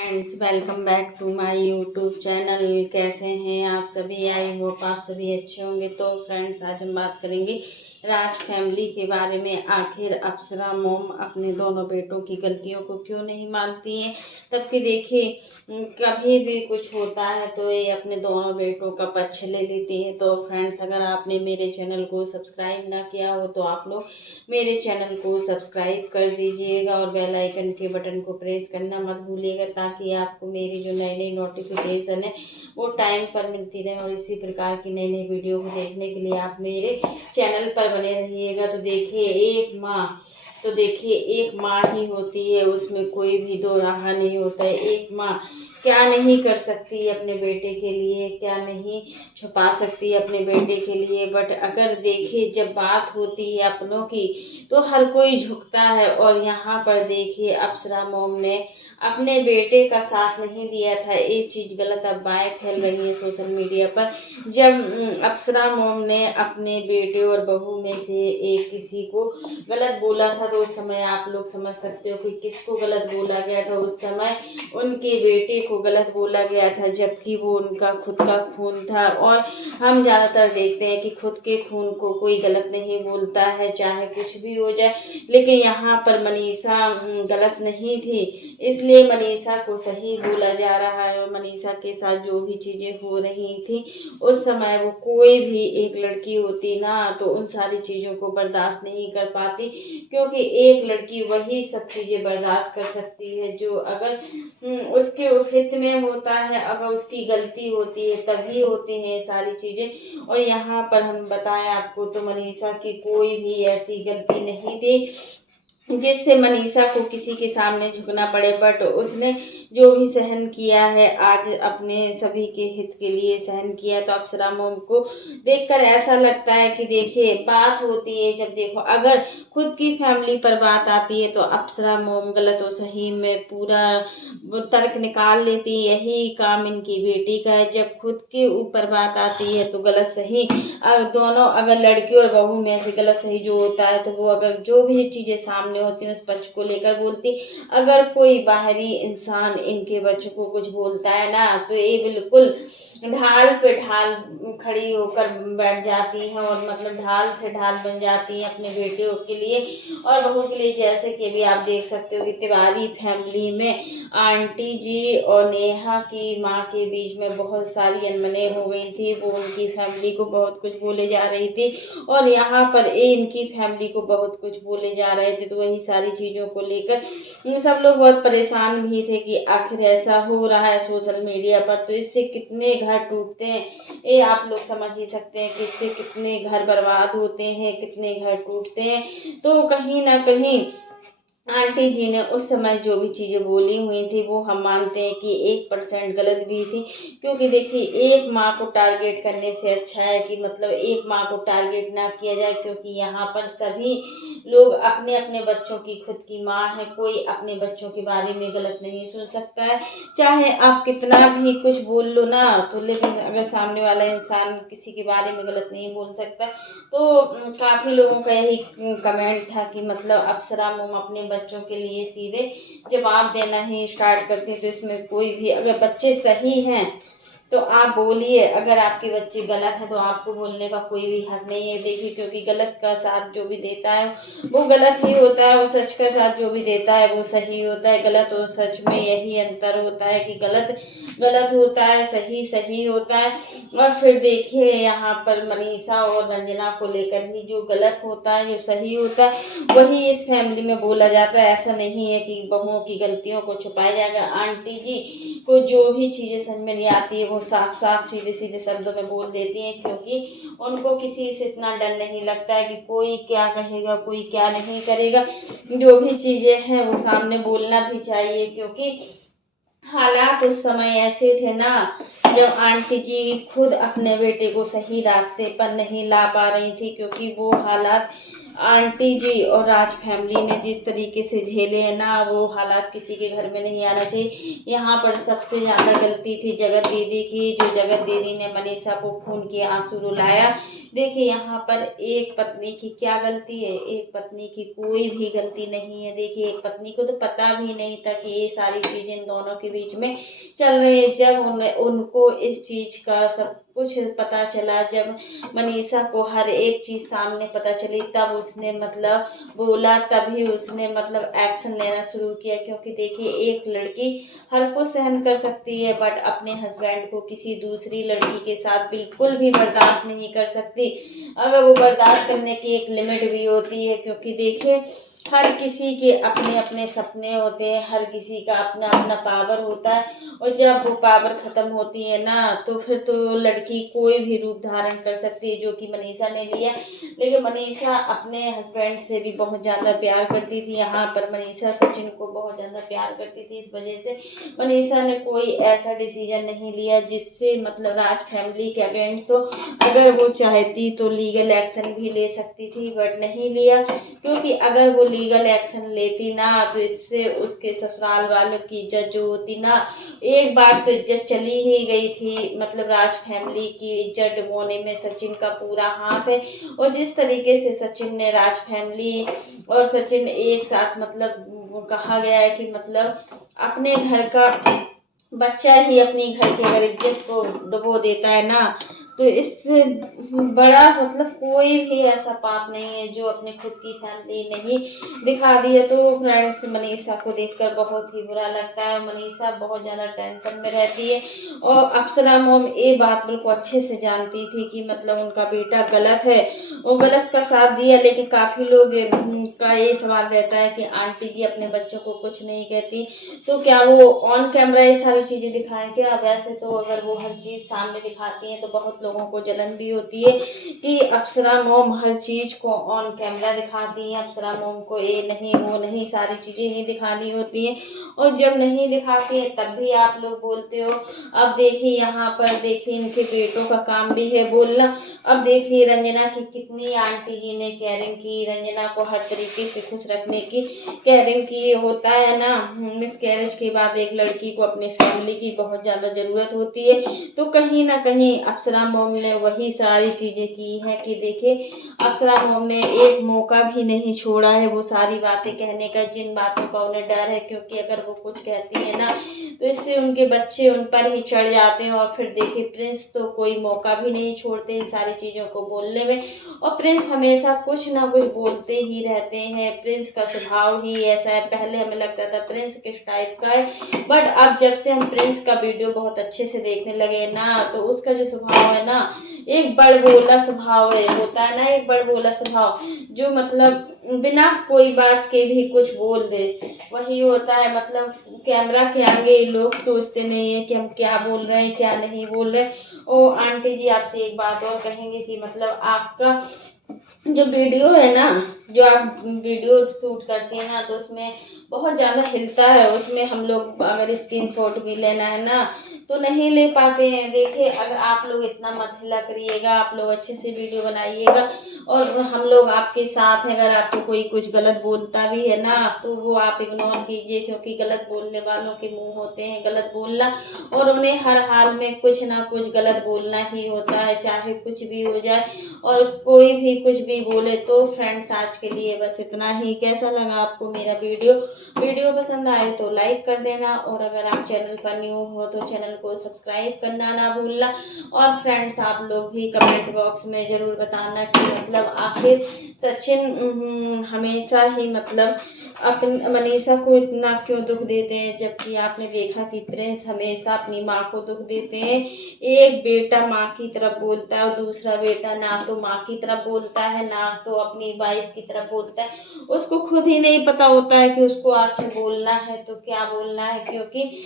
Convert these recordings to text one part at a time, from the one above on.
Friends, welcome back to my YouTube channel. कैसे हैं आप सभी? आई होप आप सभी अच्छे होंगे। तो फ्रेंड्स, आज हम बात करेंगे राज फैमिली के बारे में। आखिर अप्सरा मॉम अपने दोनों बेटों की गलतियों को क्यों नहीं मानती हैं? तब कि देखिए, कभी भी कुछ होता है तो ये अपने दोनों बेटों का पक्ष ले लेती हैं। तो फ्रेंड्स, अगर आपने मेरे चैनल को सब्सक्राइब ना किया हो तो आप लोग मेरे चैनल को सब्सक्राइब कर दीजिएगा और बेल आइकन के बटन को प्रेस करना मत भूलिएगा, ताकि आपको मेरी जो नई नई नोटिफिकेशन है वो टाइम पर मिलती रहे। और इसी प्रकार की नई नई वीडियो को देखने के लिए आप मेरे चैनल पर बने रहिएगा। तो देखिए एक माँ ही होती है, उसमें कोई भी दो राह नहीं होता है। एक माँ क्या नहीं कर सकती अपने बेटे के लिए, क्या नहीं छुपा सकती अपने बेटे के लिए। बट अगर देखिए, जब बात होती है अपनों की तो हर कोई झुकता है। और यहाँ पर देखिए, अप्सरा मॉम ने अपने बेटे का साथ नहीं दिया था। ये चीज़ गलत अफवाहें फैल रही है सोशल मीडिया पर। जब अप्सरा मॉम ने अपने बेटे और बहू में से एक किसी को गलत बोला था, तो उस समय आप लोग समझ सकते हो कि किसको गलत बोला गया था। उस समय उनके बेटे को गलत बोला गया था, जबकि वो उनका खुद का खून था। और हम ज़्यादातर देखते हैं कि खुद के खून को कोई गलत नहीं बोलता है, चाहे कुछ भी हो जाए। लेकिन यहाँ पर मनीषा गलत नहीं थी, इसलिए मनीषा को सही बोला जा रहा है। और मनीषा के साथ जो भी चीज़ें हो रही थी उस समय, वो कोई भी एक लड़की होती ना तो उन सारी चीज़ों को बर्दाश्त नहीं कर पाती, क्योंकि एक लड़की वही सब चीज़ें बर्दाश्त कर सकती है जो अगर उसके हित में होता है। अगर उसकी गलती होती है तभी होती हैं सारी चीज़ें। और यहाँ पर हम बताएं आपको तो मनीषा की कोई भी ऐसी गलती नहीं थी जिससे मनीषा को किसी के सामने झुकना पड़े। बट उसने जो भी सहन किया है, आज अपने सभी के हित के लिए सहन किया। तो अप्सरा मॉम को देखकर ऐसा लगता है कि देखिए, बात होती है जब देखो, अगर खुद की फैमिली पर बात आती है तो अप्सरा मॉम गलत और सही में पूरा तर्क निकाल लेती है। यही काम इनकी बेटी का है। जब खुद के ऊपर बात आती है तो गलत सही दोनों, अगर लड़की और बहू में से गलत सही जो होता है तो वो अगर जो भी चीज़ें सामने होती हैं उस पक्ष को लेकर बोलती। अगर कोई बाहरी इंसान इनके बच्चों को कुछ बोलता है ना, तो ये बिल्कुल ढाल पे ढाल खड़ी होकर बैठ जाती हैं, और मतलब ढाल से ढाल बन जाती हैं अपने बेटे के लिए और बहू के लिए। जैसे कि भी आप देख सकते हो कि तिवारी फैमिली में आंटी जी और नेहा की माँ के बीच में बहुत सारी अनबने हो गई थी। वो उनकी फैमिली को बहुत कुछ बोले जा रही थी और यहाँ पर इनकी फैमिली को बहुत कुछ बोले जा रहे थे। तो वही सारी चीज़ों को लेकर सब लोग बहुत परेशान भी थे कि आखिर ऐसा हो रहा है सोशल मीडिया पर, तो इससे कितने घर टूटते हैं ये आप लोग समझ ही सकते हैं कि इससे कितने घर बर्बाद होते हैं, कितने घर टूटते हैं। तो कहीं ना कहीं आंटी जी ने उस समय जो भी चीज़ें बोली हुई थी वो हम मानते हैं कि 1% गलत भी थी। क्योंकि देखिए, एक माँ को टारगेट करने से अच्छा है कि मतलब एक माँ को टारगेट ना किया जाए, क्योंकि यहाँ पर सभी लोग अपने अपने बच्चों की खुद की माँ है। कोई अपने बच्चों के बारे में गलत नहीं सुन सकता है, चाहे आप कितना भी कुछ बोल लो ना तो। लेकिन अगर सामने वाला इंसान किसी के बारे में गलत नहीं बोल सकता, तो काफ़ी लोगों का यही कमेंट था कि मतलब अप्सरा मॉम अपने बच्चों के लिए सीधे जवाब देना ही स्टार्ट करती है। तो इसमें कोई भी, अगर बच्चे सही हैं तो आप बोलिए, अगर आपके बच्चे गलत है तो आपको बोलने का कोई भी हक नहीं है। देखिए, क्योंकि गलत का साथ जो भी देता है वो गलत ही होता है, और सच का साथ जो भी देता है वो सही होता है। गलत और सच में यही अंतर होता है कि गलत गलत होता है, सही सही होता है। और फिर देखिए, यहाँ पर मनीषा और रंजना को लेकर भी जो गलत होता है, जो सही होता है, वही इस फैमिली में बोला जाता है। ऐसा नहीं है कि बहुओं की गलतियों को छुपाया जाएगा। आंटी जी को जो भी चीज़ें समझ में नहीं आती है वो साफ साफ सीधे सीधे शब्दों में बोल देती हैं, क्योंकि उनको किसी से इतना डर नहीं लगता है कि कोई क्या कहेगा, कोई क्या नहीं करेगा। जो भी चीज़ें हैं वो सामने बोलना भी चाहिए, क्योंकि हालात उस समय ऐसे थे ना जब आंटी जी खुद अपने बेटे को सही रास्ते पर नहीं ला पा रही थी, क्योंकि वो हालात आंटी जी और राज फैमिली ने जिस तरीके से झेले हैं ना, वो हालात किसी के घर में नहीं आना चाहिए। यहाँ पर सबसे ज़्यादा गलती थी जगत दीदी की, जो जगत दीदी ने मनीषा को खून के आंसू रुलाया। देखिए यहाँ पर एक पत्नी की क्या गलती है, एक पत्नी की कोई भी गलती नहीं है। देखिए एक पत्नी को तो पता भी नहीं था कि ये सारी चीज़ें इन दोनों के बीच में चल रही है। जब उनको इस चीज़ का सब कुछ पता चला, जब मनीषा को हर एक चीज़ सामने पता चली, तब उसने मतलब बोला, तभी उसने मतलब एक्शन लेना शुरू किया। क्योंकि देखिए एक लड़की हर कुछ सहन कर सकती है, बट अपने हस्बैंड को किसी दूसरी लड़की के साथ बिल्कुल भी बर्दाश्त नहीं कर सकती। अगर वो बर्दाश्त करने की एक लिमिट भी होती है, क्योंकि देखिए हर किसी के अपने अपने सपने होते हैं, हर किसी का अपना अपना पावर होता है, और जब वो पावर खत्म होती है ना, तो फिर तो लड़की कोई भी रूप धारण कर सकती है, जो कि मनीषा ने लिया। लेकिन मनीषा अपने हस्बैंड से भी बहुत ज़्यादा प्यार करती थी। यहाँ पर मनीषा सचिन को बहुत ज़्यादा प्यार करती थी, इस वजह से मनीषा ने कोई ऐसा डिसीजन नहीं लिया जिससे मतलब राज फैमिली के अगेंस्ट हो। अगर वो चाहती तो लीगल एक्शन भी ले सकती थी, बट नहीं लिया। क्योंकि अगर वो लीगल एक्शन लेती ना, तो इससे उसके ससुराल वालों की इज्जत जो होती ना, एक बार तो इज्जत चली ही गई थी। मतलब राज फैमिली की इज्जत डुबोने में सचिन का पूरा हाथ है। और जिस तरीके से सचिन ने राज फैमिली और सचिन एक साथ मतलब कहा गया है कि मतलब अपने घर का बच्चा ही अपनी घर की अगर इज्जत को डुबो देता है ना, तो इससे बड़ा मतलब कोई भी ऐसा पाप नहीं है जो अपने खुद की फैमिली नहीं दिखा दी है। तो फ्रेंड्स मनीषा को देखकर बहुत ही बुरा लगता है। मनीषा बहुत ज़्यादा टेंशन में रहती है, और अप्सरा मोम ये बात बिल्कुल अच्छे से जानती थी कि मतलब उनका बेटा गलत है, वो गलत का साथ दिया। लेकिन काफ़ी लोग का ये सवाल रहता है कि आंटी जी अपने बच्चों को कुछ नहीं कहती, तो क्या वो ऑन कैमरा ये सारी चीज़ें दिखाएं क्या? वैसे तो अगर वो हर चीज़ सामने दिखाती हैं तो बहुत लोगों को जलन भी होती है कि अप्सरा मोम हर चीज़ को ऑन कैमरा दिखाती हैं। अप्सरा मोम को ये नहीं वो नहीं सारी चीज़ें ही दिखानी होती हैं, और जब नहीं दिखाती है तब भी आप लोग बोलते हो। अब देखिए यहाँ पर देखिए इनके बेटों का काम भी है बोलना। अब देखिए रंजना की कितनी आंटी जी ने केयरिंग की, रंजना को हर तरीके से खुश रखने की केयरिंग की। होता है ना, मिस कैरेज के बाद एक लड़की को अपने फैमिली की बहुत ज़्यादा ज़रूरत होती है, तो कहीं ना कहीं अप्सरा मोम ने वही सारी चीज़ें की हैं कि देखिए अप्सरा मोम ने एक मौका भी नहीं छोड़ा है वो सारी बातें कहने का, जिन बातों का उन्हें डर है। क्योंकि अगर वो कुछ कहती है ना, तो इससे उनके बच्चे उन पर ही चढ़ जाते हैं। और फिर देखिए प्रिंस तो कोई मौका भी नहीं छोड़ते इन सारी चीज़ों को बोलने में, और प्रिंस हमेशा कुछ ना कुछ बोलते ही रहते हैं। प्रिंस का स्वभाव ही ऐसा है। पहले हमें लगता था प्रिंस किस टाइप का है, बट अब जब से हम प्रिंस का वीडियो बहुत अच्छे से देखने लगे ना, तो उसका जो स्वभाव है ना, एक बड़बोला स्वभाव है, होता है ना एक बड़बोला स्वभाव, जो मतलब बिना कोई बात के भी कुछ बोल दे, वही होता है। मतलब कैमरा के आगे लोग सोचते नहीं है कि हम क्या बोल रहे हैं क्या नहीं बोल रहे। ओ आंटी जी आपसे एक बात और कहेंगे कि मतलब आपका जो वीडियो है ना, जो आप वीडियो शूट करती है ना, तो उसमें बहुत ज़्यादा हिलता है। उसमें हम लोग अगर स्क्रीनशॉट भी लेना है ना, तो नहीं ले पाते हैं। देखिए अगर आप लोग इतना मत हिला करिएगा, आप लोग अच्छे से वीडियो बनाइएगा, और हम लोग आपके साथ हैं। अगर आपको कोई कुछ गलत बोलता भी है ना, तो वो आप इग्नोर कीजिए, क्योंकि गलत बोलने वालों के मुंह होते हैं गलत बोलना, और उन्हें हर हाल में कुछ ना कुछ गलत बोलना ही होता है, चाहे कुछ भी हो जाए और कोई भी कुछ भी बोले। तो फ्रेंड्स आज के लिए बस इतना ही। कैसा लगा आपको मेरा वीडियो पसंद आए तो लाइक कर देना, और अगर आप चैनल पर न्यू हो तो चैनल को सब्सक्राइब करना ना भूलना। और फ्रेंड्स आप लोग भी कमेंट बॉक्स में ज़रूर बताना कि मतलब आखिर सचिन हमेशा ही मतलब अपन मनीषा को इतना क्यों दुख देते हैं, जबकि आपने देखा कि प्रिंस हमेशा अपनी माँ को दुख देते हैं। एक बेटा माँ की तरफ बोलता है, और दूसरा बेटा ना तो माँ की तरफ बोलता है ना तो अपनी वाइफ की तरफ बोलता है। उसको खुद ही नहीं पता होता है कि उसको आखिर बोलना है तो क्या बोलना है, क्योंकि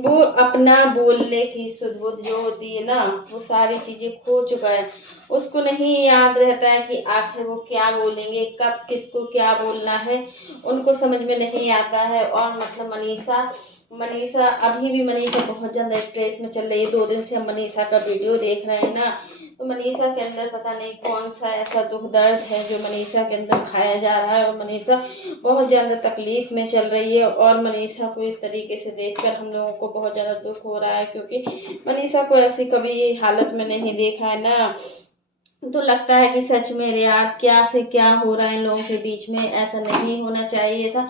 वो अपना बोलने की सुध बुध जो होती है ना, वो सारी चीज़ें खो चुका है। उसको नहीं याद रहता है कि आखिर वो क्या बोलेंगे, कब किसको क्या बोलना है, उनको समझ में नहीं आता है। और मतलब मनीषा अभी भी मनीषा बहुत ज़्यादा स्ट्रेस में चल रही है। 2 दिन से हम मनीषा का वीडियो देख रहे हैं ना, तो मनीषा के अंदर पता नहीं कौन सा ऐसा दुख दर्द है जो मनीषा के अंदर खाया जा रहा है, और मनीषा बहुत ज़्यादा तकलीफ में चल रही है। और मनीषा को इस तरीके से देखकर हम लोगों को बहुत ज़्यादा दुख हो रहा है, क्योंकि मनीषा को ऐसी कभी हालत में नहीं देखा है ना। तो लगता है कि सच में यार क्या से क्या हो रहा है इन लोगों के बीच में, ऐसा नहीं होना चाहिए था।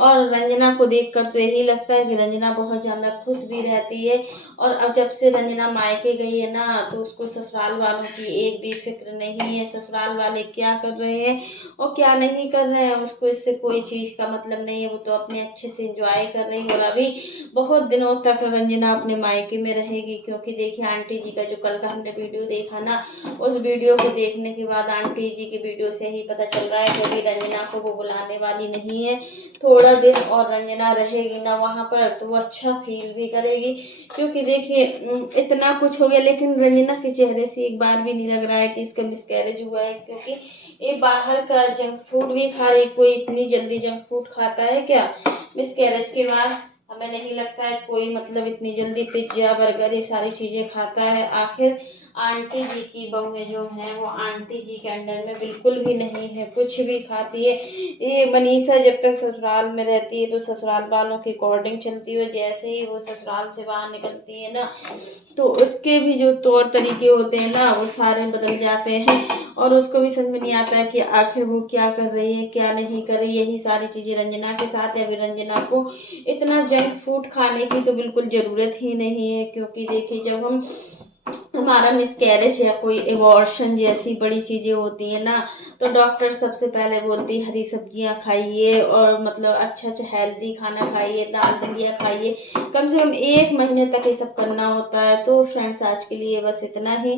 और रंजना को देखकर तो यही लगता है कि रंजना बहुत ज़्यादा खुश भी रहती है। और अब जब से रंजना मायके गई है ना, तो उसको ससुराल वालों की एक भी फिक्र नहीं है। ससुराल वाले क्या कर रहे हैं और क्या नहीं कर रहे हैं, उसको इससे कोई चीज़ का मतलब नहीं है। वो तो अपने अच्छे से एंजॉय कर रही है। और अभी बहुत दिनों तक रंजना अपने मायके में रहेगी, क्योंकि देखिए आंटी जी का जो कल का हमने वीडियो देखा ना, उस वीडियो को देखने के बाद आंटी जी की वीडियो से ही पता चल रहा है कि अभी रंजना को वो बुलाने वाली नहीं है। थोड़ा दिन और रंजना रहेगी ना वहाँ पर, तो वो अच्छा फील भी करेगी। क्योंकि देखिए इतना कुछ हो गया, लेकिन रंजना के चेहरे से एक बार भी नहीं लग रहा है कि इसका मिसकैरेज हुआ है। क्योंकि ये बाहर का जंक फूड भी खा रही, कोई इतनी जल्दी जंक फूड खाता है क्या मिसकैरेज के बाद? हमें नहीं लगता है कोई मतलब इतनी जल्दी पिज्जा बर्गर ये सारी चीज़ें खाता है। आखिर आंटी जी की बहुएं जो हैं वो आंटी जी के अंडर में बिल्कुल भी नहीं है, कुछ भी खाती है। ये मनीषा जब तक ससुराल में रहती है तो ससुराल वालों के अकॉर्डिंग चलती है। जैसे ही वो ससुराल से बाहर निकलती है ना, तो उसके भी जो तौर तरीके होते हैं ना वो सारे बदल जाते हैं। और उसको भी समझ में नहीं आता है कि आखिर वो क्या कर रही है क्या नहीं कर रही। यही सारी चीज़ें रंजना के साथ है। अभी रंजना को इतना जंक फूड खाने की तो बिल्कुल ज़रूरत ही नहीं है। क्योंकि देखिए जब हमारा मिसकैरेज या कोई एबॉर्शन जैसी बड़ी चीज़ें होती है ना, तो डॉक्टर सबसे पहले बोलती है हरी सब्जियां खाइए, और मतलब अच्छा हेल्दी खाना खाइए, दाल दलिया खाइए। कम से कम 1 महीने तक ये सब करना होता है। तो फ्रेंड्स आज के लिए बस इतना ही।